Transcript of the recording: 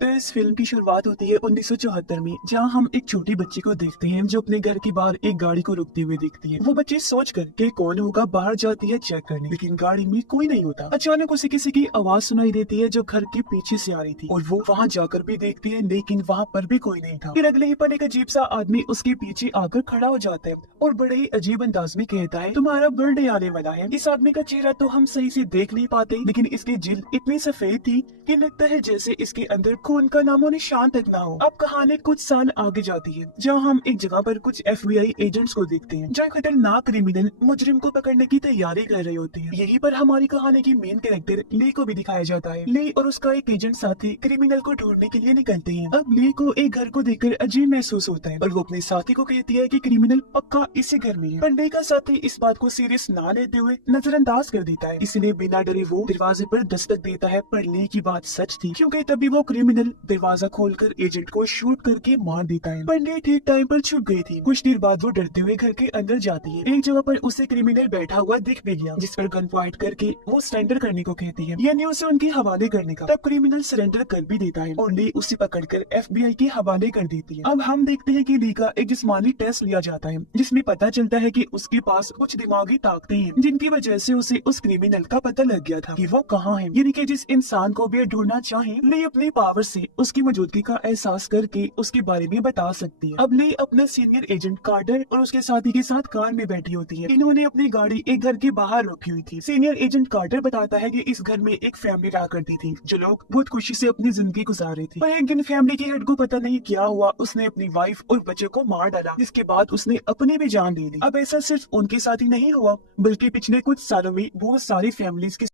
तो इस फिल्म की शुरुआत होती है 1974 में, जहां हम एक छोटी बच्ची को देखते हैं जो अपने घर के बाहर एक गाड़ी को रुकती हुई दिखती है। वो बच्ची सोच कर के कौन होगा बाहर जाती है चेक करने, लेकिन गाड़ी में कोई नहीं होता। अचानक उसे किसी की आवाज सुनाई देती है जो घर के पीछे से आ रही थी, और वो वहां जाकर भी देखती है, लेकिन वहां पर भी कोई नहीं था। फिर अगले ही पल एक अजीब सा आदमी उसके पीछे आकर खड़ा हो जाता है और बड़े ही अजीब अंदाज में कहता है, तुम्हारा बर्थडे आने वाला है। इस आदमी का चेहरा तो हम सही से देख नहीं पाते, लेकिन इसकी जिल्द इतनी सफेद थी कि लगता है जैसे इसके अंदर खून का नामो निशान तक ना हो। अब कहानी कुछ साल आगे जाती है, जहाँ हम एक जगह पर कुछ FBI एजेंट्स को देखते हैं जो खतरनाक क्रिमिनल मुजरिम को पकड़ने की तैयारी कर रहे होते हैं। यहीं पर हमारी कहानी की मेन कैरेक्टर ली को भी दिखाया जाता है। ली और उसका एक एजेंट साथी क्रिमिनल को ढूंढने के लिए निकलते हैं। अब ली को एक घर को देखकर अजीब महसूस होता है और वो अपने साथी को कहती है कि क्रिमिनल पक्का इसी घर में है। पर ली का साथी इस बात को सीरियस ना लेते हुए नजरअंदाज कर देता है, इसलिए बिना डरे वो दरवाजे पर दस्तक देता है। पर ली की बात सच थी, क्योंकि तभी वो क्रिमिनल दरवाजा खोलकर एजेंट को शूट करके मार देता है। पर ली ठीक टाइम पर छुप गई थी। कुछ देर बाद वो डरते हुए घर के अंदर जाती है। एक जगह पर उसे क्रिमिनल बैठा हुआ दिख भी गया, जिस पर गन पॉइंट करके वो सरेंडर करने को कहती है, यानी उसे उनके हवाले करने का। तब क्रिमिनल सरेंडर कर भी देता है और ली उसे पकड़कर FBI के हवाले कर देती है। अब हम देखते हैं कि ली का एक जिस्मानी टेस्ट लिया जाता है, जिसमें पता चलता है कि उसके पास कुछ दिमागी ताकतें हैं, जिनकी वजह से उसे उस क्रिमिनल का पता लग गया था कि वो कहाँ है। यानी कि जिस इंसान को भी ढूंढना चाहे, ली अपनी पावर से उसकी मौजूदगी का एहसास करके उसके बारे में बता सकती है। अब ली अपने सीनियर एजेंट कार्टर और उसके साथी के साथ कार में बैठी होती है। इन्होंने अपनी गाड़ी एक घर के बाहर रखी हुई थी। सीनियर एजेंट कार्टर बताता है कि इस घर में एक फैमिली रहा करती थी, जो लोग बहुत खुशी से अपनी जिंदगी गुजार रही थी। पर एक दिन फैमिली के हेड को पता नहीं क्या हुआ, उसने अपनी वाइफ और बच्चे को मार डाला, जिसके बाद उसने अपनी भी जान ले ली। अब ऐसा सिर्फ उनके साथ ही नहीं हुआ, बल्कि पिछले कुछ सालों में बहुत सारी फैमिलीज के